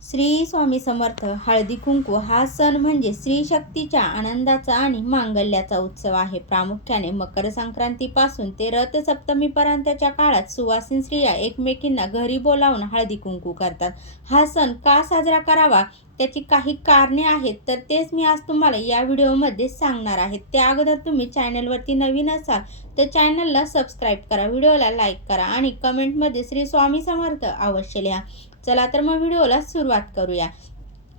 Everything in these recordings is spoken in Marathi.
श्री स्वामी समर्थ हळदी कुंकू हा सण म्हणजे स्त्री शक्तीच्या आनंदाचा आणि मांगल्याचा उत्सव आहे. प्रामुख्याने मकर संक्रांतीपासून ते रथसप्तमीपर्यंतच्या काळात सुवासिन स्त्रिया एकमेकींना घरी बोलावून हळदी कुंकू करतात. हा सण का साजरा करावा त्याची काही कारणे आहेत तर तेच मी आज तुम्हाला या व्हिडिओमध्ये सांगणार आहे. त्या अगोदर तुम्ही चॅनलवरती नवीन असाल तर चॅनलला सबस्क्राईब करा व्हिडिओला लाईक करा आणि कमेंटमध्ये श्री स्वामी समर्थ अवश्य लिहा. चला तर मग व्हिडिओला सुरुवात करूया.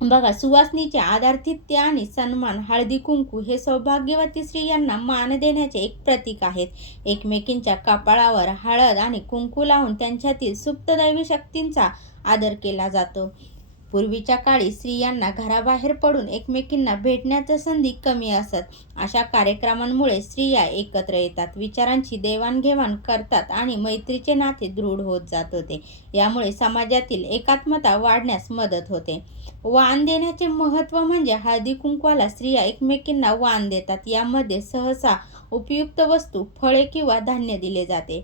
बघा सुवासनीचे आधारतिथ्य आणि सन्मान हळदी कुंकू हे सौभाग्यवती स्त्रियांना मान देण्याचे एक प्रतीक आहेत. एकमेकींच्या कपाळावर हळद आणि कुंकू लावून त्यांच्यातील सुप्त दैवी शक्तींचा आदर केला जातो. पूर्वीच्या काळी स्त्रियांना घराबाहेर पडून एकमेकींना भेटण्याच्या संधी कमी असत. अशा कार्यक्रमांमुळे स्त्रिया एकत्र येतात विचारांची देवाणघेवाण करतात आणि मैत्रीचे नाते दृढ होत जात होते. यामुळे समाजातील एकात्मता वाढण्यास मदत होते. वाण देण्याचे महत्त्व म्हणजे हळदी कुंकवाला स्त्रिया एकमेकींना वाण देतात. यामध्ये सहसा उपयुक्त वस्तू फळे किंवा धान्य दिले जाते.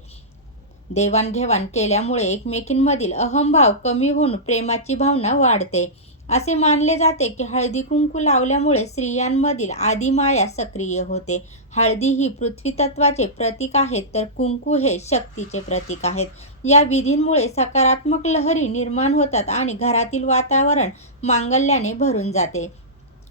देवाणघेवाण केल्यामुळे एकमेकींमधील अहंभाव कमी होऊन प्रेमाची भावना वाढते. असे मानले जाते की हळदी कुंकू लावल्यामुळे स्त्रियांमधील आदिमाया सक्रिय होते. हळदी ही पृथ्वी तत्वाचे प्रतीक आहेत तर कुंकू हे शक्तीचे प्रतीक आहेत. या विधींमुळे सकारात्मक लहरी निर्माण होतात आणि घरातील वातावरण मांगल्याने भरून जाते.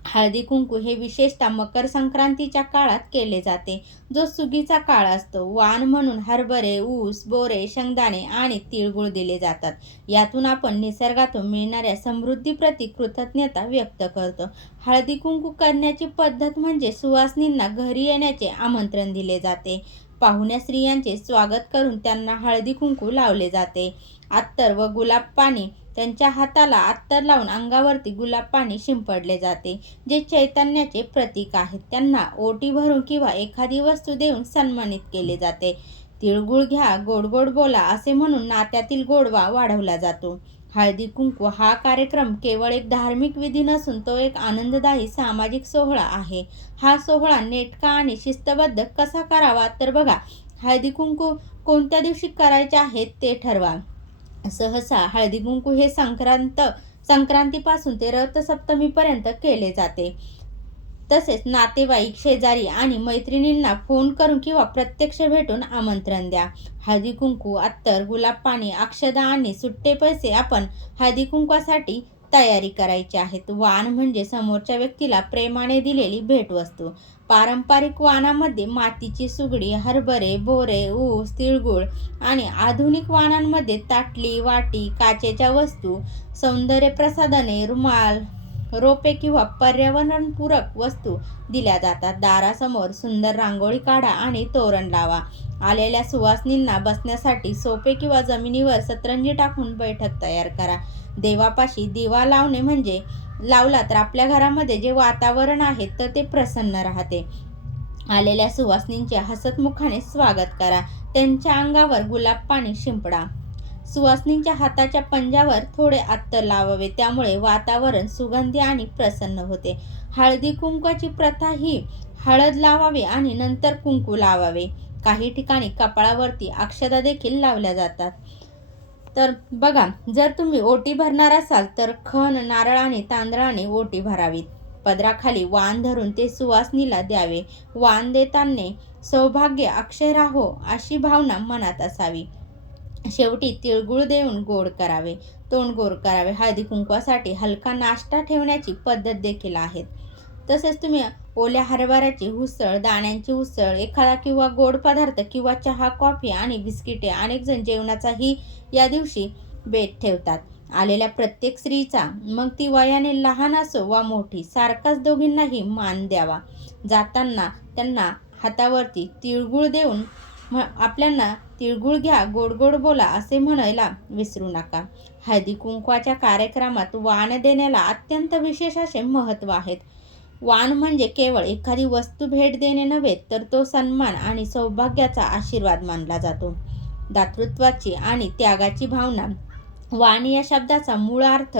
हळदी कुंकू हे विशेषतः मकर संक्रांतीच्या काळात केले जाते. जो सुगीचा काळ असतो वाण म्हणून हरभरे ऊस बोरे शेंगदाणे आणि तिळगुळ दिले जातात. यातून आपण निसर्गातून मिळणाऱ्या समृद्धीप्रती कृतज्ञता व्यक्त करतो. हळदी कुंकू करण्याची पद्धत म्हणजे सुवासनींना घरी येण्याचे आमंत्रण दिले जाते. पाहुण्या स्त्रियांचे स्वागत करून त्यांना हळदी कुंकू लावले जाते. अत्तर व गुलाब पाणी त्यांच्या हाताला अत्तर लावून अंगावरती गुलाब पाणी शिंपडले जाते जे चैतन्याचे प्रतीक आहेत. त्यांना ओटी भरून किंवा एखादी वस्तू देऊन सन्मानित केले जाते. तिळगुळ घ्या गोड गोड बोला असे म्हणून नात्यातील गोडवा वाढवला जातो. हळदी कुंकू हा कार्यक्रम केवळ एक धार्मिक विधी नसून तो एक आनंददायी सामाजिक सोहळा आहे. हा सोहळा नेटका आणि शिस्तबद्ध कसा करावा तर बघा हळदी कुंकू कोणत्या दिवशी करायचे आहेत ते ठरवा. सहसा हळदी कुंकू हे संक्रांत संक्रांतीपासून ते रथसप्तमीपर्यंत केले जाते. तसेच नातेवाईक शेजारी आणि मैत्रिणींना फोन करून किंवा प्रत्यक्ष भेटून आमंत्रण द्या. हळदी कुंकू अत्तर गुलाब पाणी अक्षदा आणि सुट्टे पैसे आपण हळदी कुंकवासाठी तयारी करायची आहेत. वाण म्हणजे समोरच्या व्यक्तीला प्रेमाने दिलेली भेटवस्तू. पारंपरिक वाणामध्ये मातीची सुगडी हरभरे बोरे ऊस तिळगुळ आणि आधुनिक वाणांमध्ये ताटली वाटी काचेच्या वस्तू सौंदर्य प्रसाधने रुमाल रोपे किंवा पर्यावरणपूरक वस्तू दिल्या जातात. दारासमोर सुंदर रांगोळी काढा आणि तोरण लावा. आलेल्या सुवासनींना बसण्यासाठी सोपे किंवा जमिनीवर सतरंजी टाकून बैठक तयार करा. देवापाशी दिवा लावणे म्हणजे लावला तर आपल्या घरामध्ये जे वातावरण आहे तर ते प्रसन्न राहते. आलेल्या सुवासनींचे हसतमुखाने स्वागत करा. त्यांच्या अंगावर गुलाब पाणी शिंपडा. सुवासनींच्या हाताच्या पंजावर थोडे अत्तर लावावे. त्यामुळे वातावरण सुगंधी आणि प्रसन्न होते. हळदी कुंकवाची प्रथा ही हळद लावावी आणि नंतर कुंकू लावावे. काही ठिकाणी कपाळावरती अक्षता देखील लावल्या जातात. तर बघा जर तुम्ही ओटी भरणार असाल तर खण नारळ आणि तांदळाने ओटी भरावीत. पदराखाली वाण धरून ते सुवासनीला द्यावे. वाण देताना सौभाग्य अक्षय राहो अशी भावना मनात असावी. शेवटी तिळगुळ देऊन गोड करावे. तोंड गोड करावे. हळदी कुंकवासाठी हलका नाश्ता ठेवण्याची पद्धत देखील आहेत तसेच तुम्ही ओल्या हरभऱ्याची उसळ दाण्यांची उसळ एखादा किंवा गोड पदार्थ किंवा चहा कॉफी आणि बिस्किटे अनेक जण जेवणाचाही या दिवशी बेत ठेवतात. आलेल्या प्रत्येक स्त्रीचा मग ती वयाने लहान असो वा मोठी सारखाच दोघींनाही मान द्यावा. जाताना त्यांना हातावरती तिळगुळ देऊन म आपल्यांना तिळगुळ घ्या गोड गोड बोला असे म्हणायला विसरू नका. हळदी कुंकवाच्या कार्यक्रमात वाण देण्याला अत्यंत विशेष असे महत्त्व आहेत. वाण म्हणजे केवळ एखादी वस्तू भेट देणे नव्हे तर तो सन्मान आणि सौभाग्याचा आशीर्वाद मानला जातो. दातृत्वाची आणि त्यागाची भावना वाण या शब्दाचा मूळ अर्थ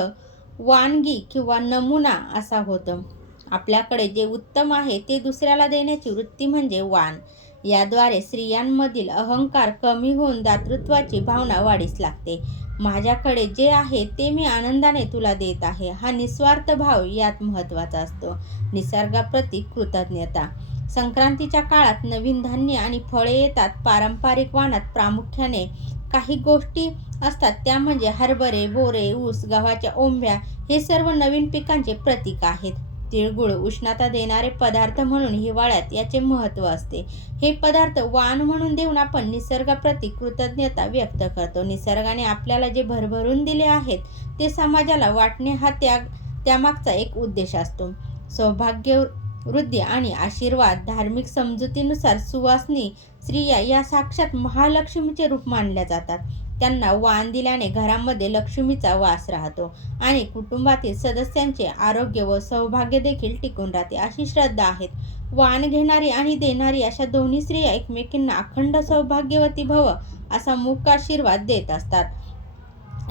वानगी किंवा नमुना असा होतो. आपल्याकडे जे उत्तम आहे ते दुसऱ्याला देण्याची वृत्ती म्हणजे वाण. याद्वारे स्त्रियांमधील अहंकार कमी होऊन दातृत्वाची भावना वाढीस लागते. माझ्याकडे जे आहे ते मी आनंदाने तुला देत आहे. हा निस्वार्थ भाव यात महत्त्वाचा असतो. निसर्गाप्रती कृतज्ञता. संक्रांतीच्या काळात नवीन धान्य आणि फळे येतात. पारंपरिक वाणात प्रामुख्याने काही गोष्टी असतात. त्या म्हणजे हरभरे बोरे ऊस गव्हाच्या ओंब्या हे सर्व नवीन पिकांचे प्रतीक आहेत. तिळगुळ उष्णता देणारे पदार्थ म्हणून हिवाळ्यात याचे महत्त्व असते. हे पदार्थ वाण म्हणून देऊन आपण निसर्गाप्रती कृतज्ञता व्यक्त करतो. निसर्गाने आपल्याला जे भरभरून दिले आहेत ते समाजाला वाटणे हा त्याग त्यामागचा एक उद्देश असतो. सौभाग्य वृद्धी आणि आशीर्वाद धार्मिक समजुतीनुसार सुवासनी स्त्रिया या साक्षात महालक्ष्मीचे रूप मानल्या जातात. त्यांना वाण दिल्याने घरामध्ये लक्ष्मीचा वास राहतो आणि कुटुंबातील सदस्यांचे आरोग्य व सौभाग्य देखील टिकून राहते अशी श्रद्धा आहेत. वाण घेणारी आणि देणारी अशा दोन्ही स्त्रिया एकमेकींना अखंड सौभाग्यवती भव असा मुख आशीर्वाद देत असतात.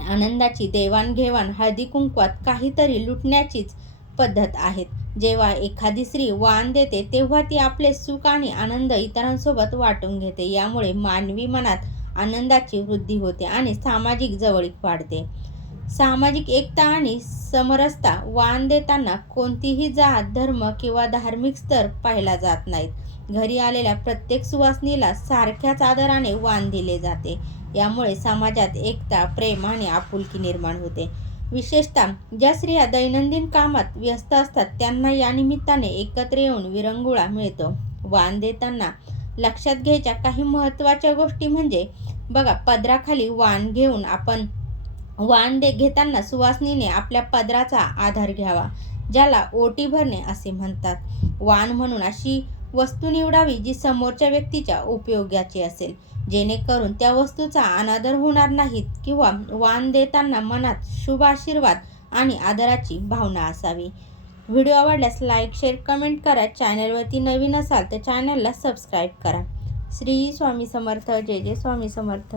आनंदाची देवाणघेवाण हळदी कुंकवात काहीतरी लुटण्याचीच पद्धत आहेत. जेव्हा एखादी स्त्री वाण देते तेव्हा ती आपले सुख आणि आनंद इतरांसोबत वाटून घेते. यामुळे मानवी मनात आनंदाची वृद्धी होते आणि सामाजिक जवळीक वाढते. सामाजिक एकता आणि समरसता वाण देताना कोणतीही जात धर्म किंवा धार्मिक स्तर पाहिला जात नाहीत. घरी आलेल्या प्रत्येक सुवासनीला सारख्याच आदराने वाण दिले जाते. यामुळे समाजात एकता प्रेम आणि आपुलकी निर्माण होते. विशेषतः ज्या स्त्रिया दैनंदिन कामात व्यस्त असतात त्यांना या निमित्ताने एकत्र येऊन विरंगुळा मिळतो. वाण देताना लक्षात घ्यायच्या काही महत्त्वाच्या गोष्टी म्हणजे बघा पदराखाली वाण घेऊन आपण वाण दे घेताना सुवासनीने आपल्या पदराचा आधार घ्यावा ज्याला ओटी भरणे असे म्हणतात. वाण म्हणून अशी वस्तू निवडावी जी समोरच्या व्यक्तीच्या उपयोगाची असेल. जेणेकरून त्या वस्तूचा अनादर होणार नाहीत किंवा वाण देताना मनात शुभ आशीर्वाद आणि आदराची भावना असावी. व्हिडिओ आवडल्यास लाईक शेअर कमेंट करा. चॅनलवरती नवीन असाल तर चॅनलला सबस्क्राईब करा. श्री स्वामी समर्थ. जय जय स्वामी समर्थ.